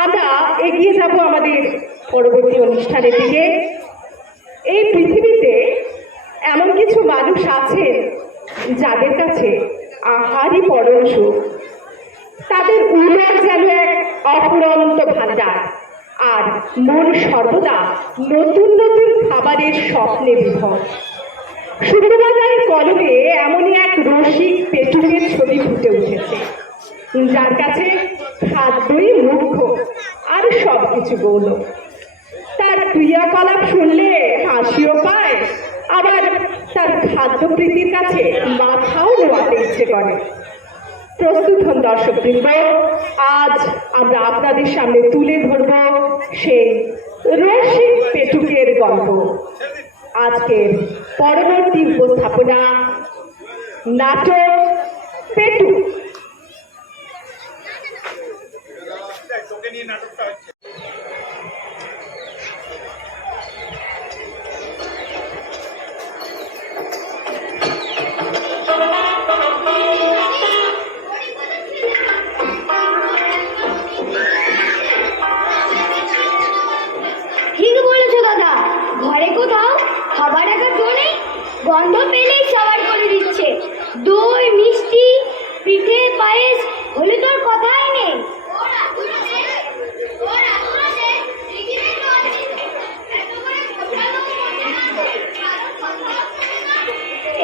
আমরা এগিয়ে যাব আমাদের পরবর্তী অনুষ্ঠানের দিকে। এই পৃথিবীতে এমন কিছু মানুষ আছে যাদের কাছে আহারই পরম সুখ। তাদের উন্নয়ন যেন এক অফুরন্ত ভাণ্ডার, আর মন সর্বদা নতুন নতুন খাবারের স্বপ্নে বিভোর। শুক্রবাজারের কলমে এমনই এক রসিক পেটুকের ছবি ফুটে উঠেছে, যার কাছে খাদ্যই মুখ্য আর সবকিছু গৌণ। তার ক্রিয়াকলাপ শুনলে হাসিও পায়, আবার তার খাদ্যপ্রীতির কাছে মাথাও নোয়াতে ইচ্ছে করে। প্রস্তুত হন দর্শকবৃন্দ, আজ আমরা আপনাদের সামনে তুলে ধরব সেই রসিক পেটুকের গল্প। আজকের পরবর্তী উপস্থাপনা নাটক পেটু। গন্ধ পেলেই সাবার করে দিচ্ছে। দই, মিষ্টি, পিঠে, পায়েস হলে তোর কথাই নেই।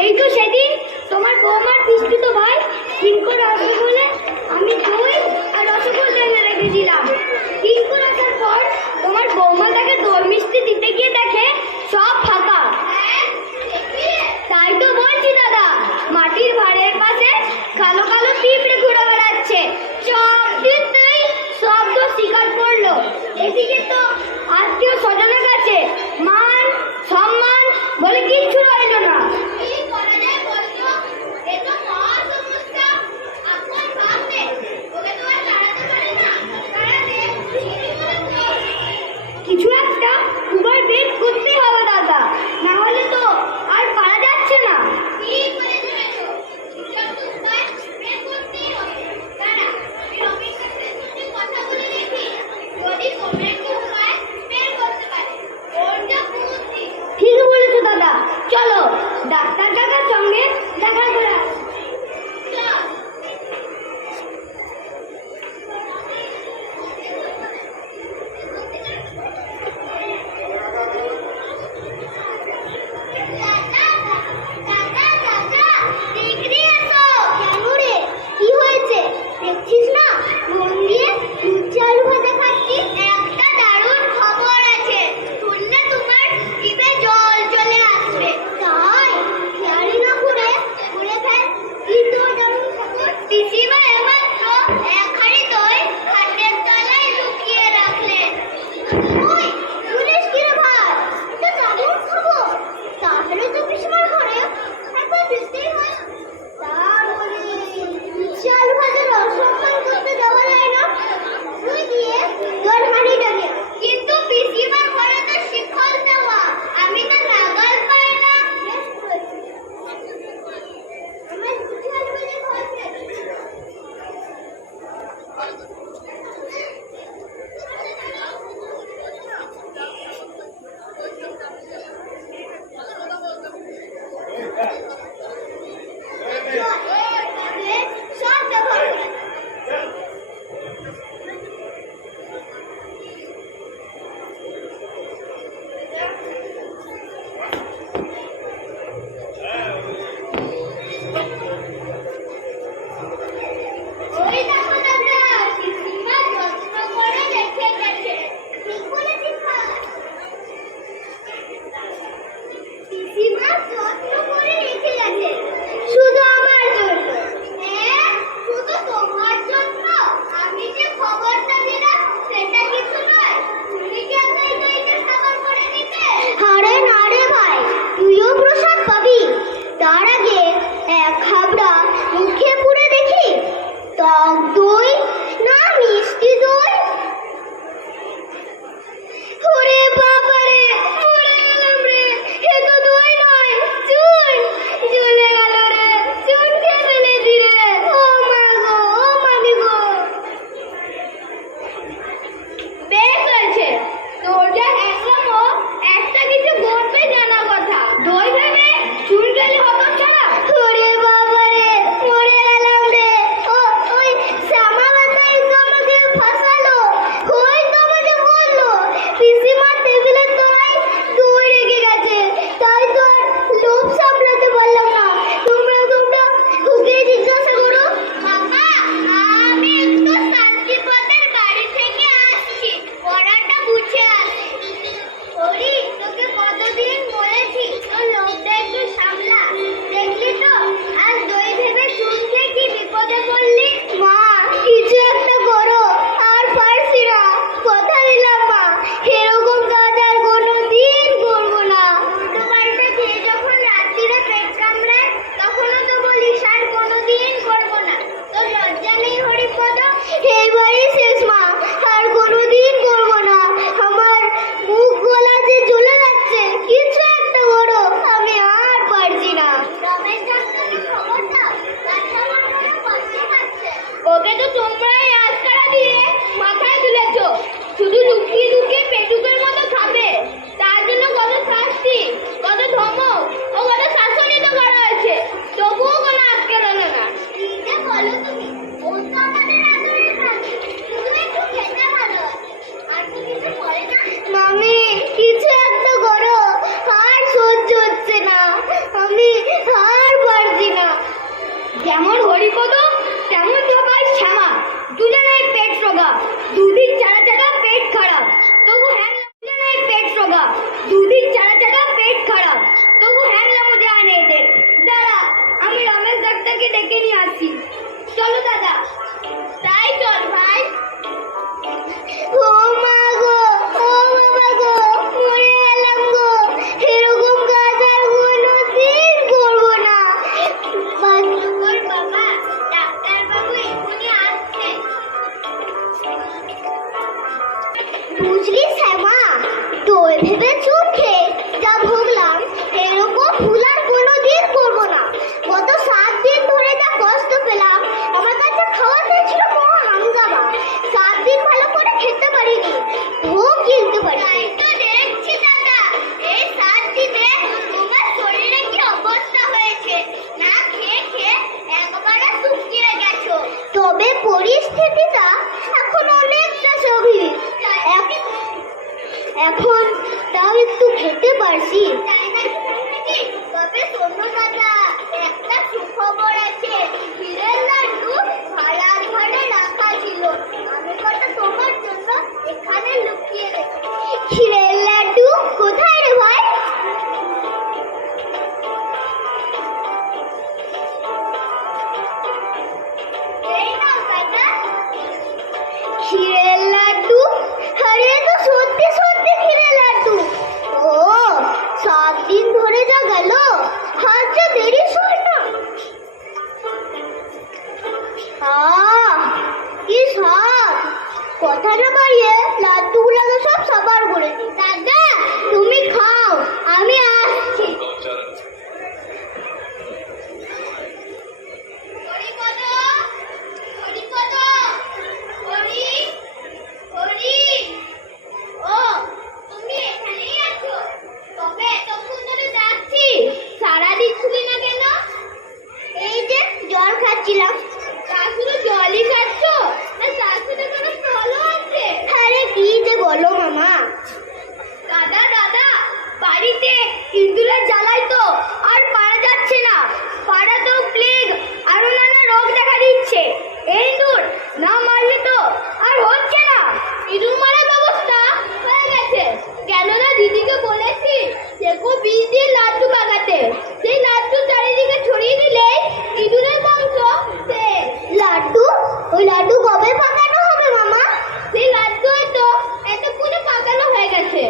এই তো সেদিন তোমার বৌমার বিস্কুট ভাই কিঙ্কর আসবে বলে আমি দই আর রসগোল্লা এনে রেখেছিলাম। কিঙ্কর আসার পর তোমার বৌমা তাকে দই মিষ্টি দিতে গিয়ে দেখে সব ফাঁকা। তাই তো বলছি দাদা, মাটির ভাঁড়ের পাশে কালো কালো পিঁপড়ে ঘুরে বেড়াচ্ছে। সবদিনই শব্দ শিকার করলো। এদিকে তো আত্মীয় স্বজনের কাছে মান সম্মান বলে কিচ্ছু রইল না। বুঝলি শ্যামা, তোর ভেবে চুপ খেয়ে যা ভুগলাম এরকম ভুল আর কোনোদিন করবো না। গত 7 দিন ধরে যা কষ্ট পেলাম, আমার কাছে খাওয়াতে ছিল মহা হাঙ্গামা। 7 দিন ভালো করে খেতে পারিনি, ভোগ গিলতে পারিনি। তো দেখছি দাদা, এই 7 দিনে তোমার শরীরে কি অবস্থা হয়েছে, না খেয়ে খেয়ে একবারে শুকিয়ে গেছো। তবে পরিস্থিতিটা এখন অনেকটা স্বাভাবিক। এখন তাও একটু খেতে পারছি। তবে শোনো দাদা, একটা সুখবর আছে। ক্ষীরের লাড্ডু ভাড়ার ঘরে রাখা ছিল, আমি কটা তোমার জন্য এখানে লুকিয়ে রেখেছি। ক্ষীরের লাড্ডু কোথায় রে ভাই? এই নাও দাদা। ক্ষীরের লাড্ডু? আরে তো সত্যি সত্যি ক্ষীরের লাড্ডু। ও, 7 দিন ধরে যা গেল, হাত যা দেরি হয় না। কি স্বাদ! কথা না বাড়িয়ে লাড্ডুগুলোকে সব সাবার করে দিই। দাদা তুমি খাও, আমি আসছি। সারা দিচ্ছিলি না কেন? এই যে জল খাচ্ছিলাম। তার শুধু জলই খাচ্ছ, না তার সাথে কোনো ফলও আছে? আরে কি যে বলো মামা। দাদা দাদা, বাড়িতে ইঁদুরের জ্বালায় তো আর পারা যাচ্ছে না। পাড়াতেও প্লেগ আরো নানা রোগ দেখা দিচ্ছে। এই ইঁদুর না মারলে তো আর হচ্ছে না। ইঁদুর মারার ব্যবস্থা হয়ে গেছে, কেননা দিদিকে বলেছি দেখো বীজ দিয়ে লাড্ডু পাকাতে। সেই লাড্ডু চারিদিকে ছড়িয়ে দিলেই ইঁদুরের বংশ শেষ। লাড্ডু? ওই লাড্ডু কবে পাকানো হবে মামা? সেই লাড্ডু হয়তো এতক্ষণে পাকানো হয়ে গেছে,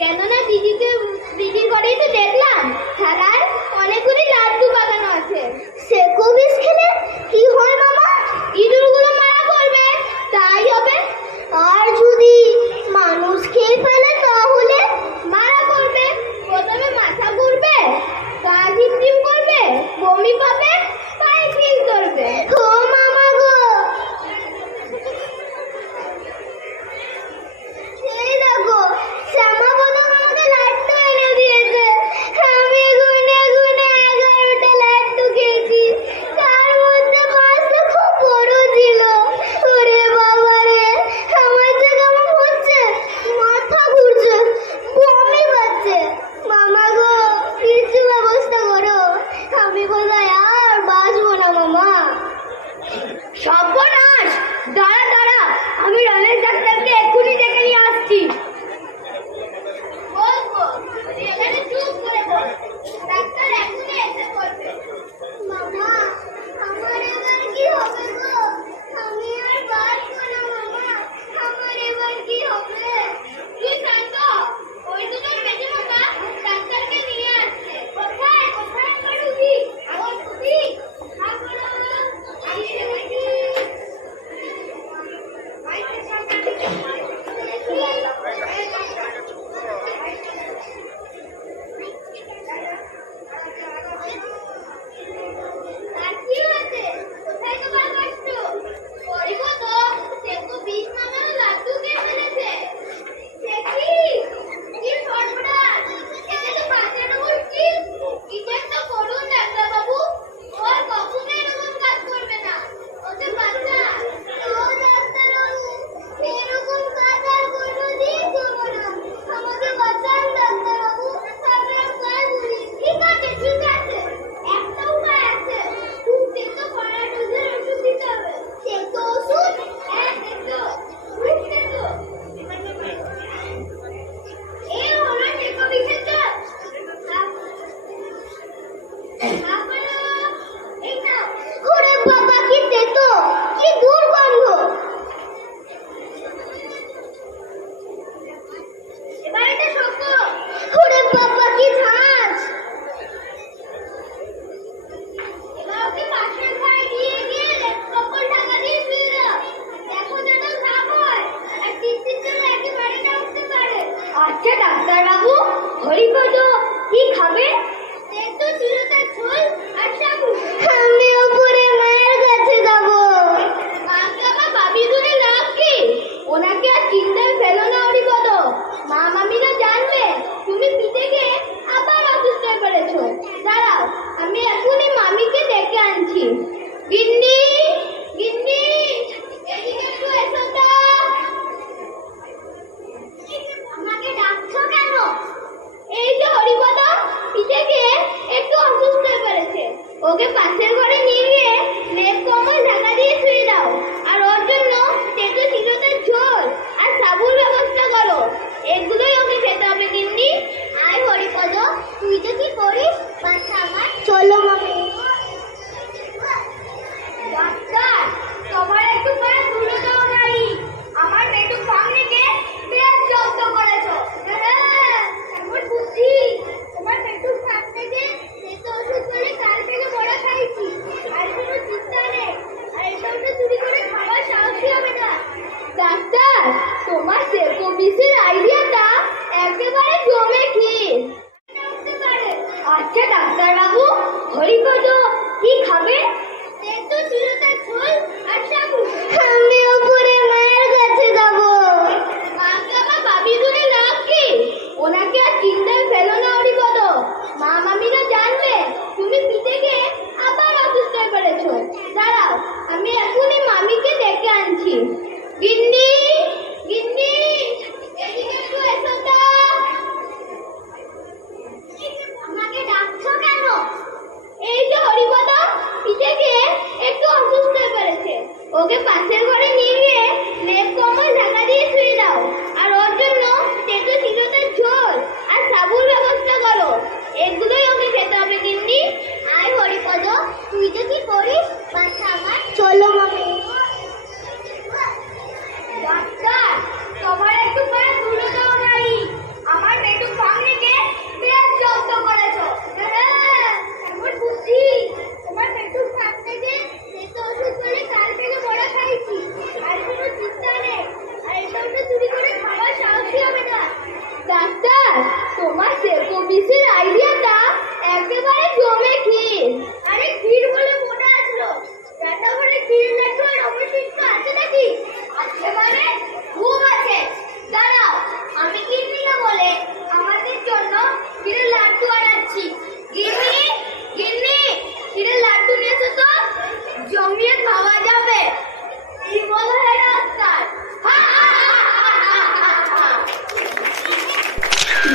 কেননা দিদির ঘরেই তো দেখলাম থালায় অনেকগুলি লাড্ডু পাকানো আছে। সেকো বীজ খেলে কি হয় মামা? ইঁদুরগুলো মারা পড়বে, তাই হবে। আর যদি মানুষ খেয়ে ফেলে তাহলে? মারা পড়বে, প্রথমে মাথা ঘুরবে, গা ঝিমঝিম করবে, বমি পাবে, পায়ে খিল ধরবে। ও মামা গো, এই দেখো শ্যামা বলে আমাকে লাড্ডু এনে দিয়েছে। আমি গুনে গুনে 11টা লাড্ডু খেয়েছি, তার মধ্যে 5টা খুব বড় ছিল। ওরে বাবা রে, আমার যে কেমন হচ্ছে, মাথা ঘুরছে, বমি পাচ্ছে। মামা গো, কিছু ব্যবস্থা করো, আমি কোথায় আর বাঁচবো না মামা। সর্বনাশ! দাঁড়া দাঁড়া, আমি রমেশ ডাক্তারকে এক্ষুনি ডেকে নিয়ে আসছি। বলবো এখানে চুপ করে বল, ডাক্তার এখনই এসে পড়বে। মামা, আমার এবার কি হবে গো? আমি আর বাঁচবো না মামা, আমার এবার কি হবে? তুই শান্ত, ওই দুজন বেঁচে মামা ডাক্তারকে নিয়ে আসছে। কোথায় কোথায় আমার রুগী? আমার রুগী এরকম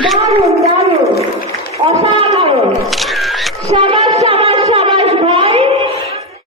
দারুণ দারুণ, অসাধারণ, সাবাস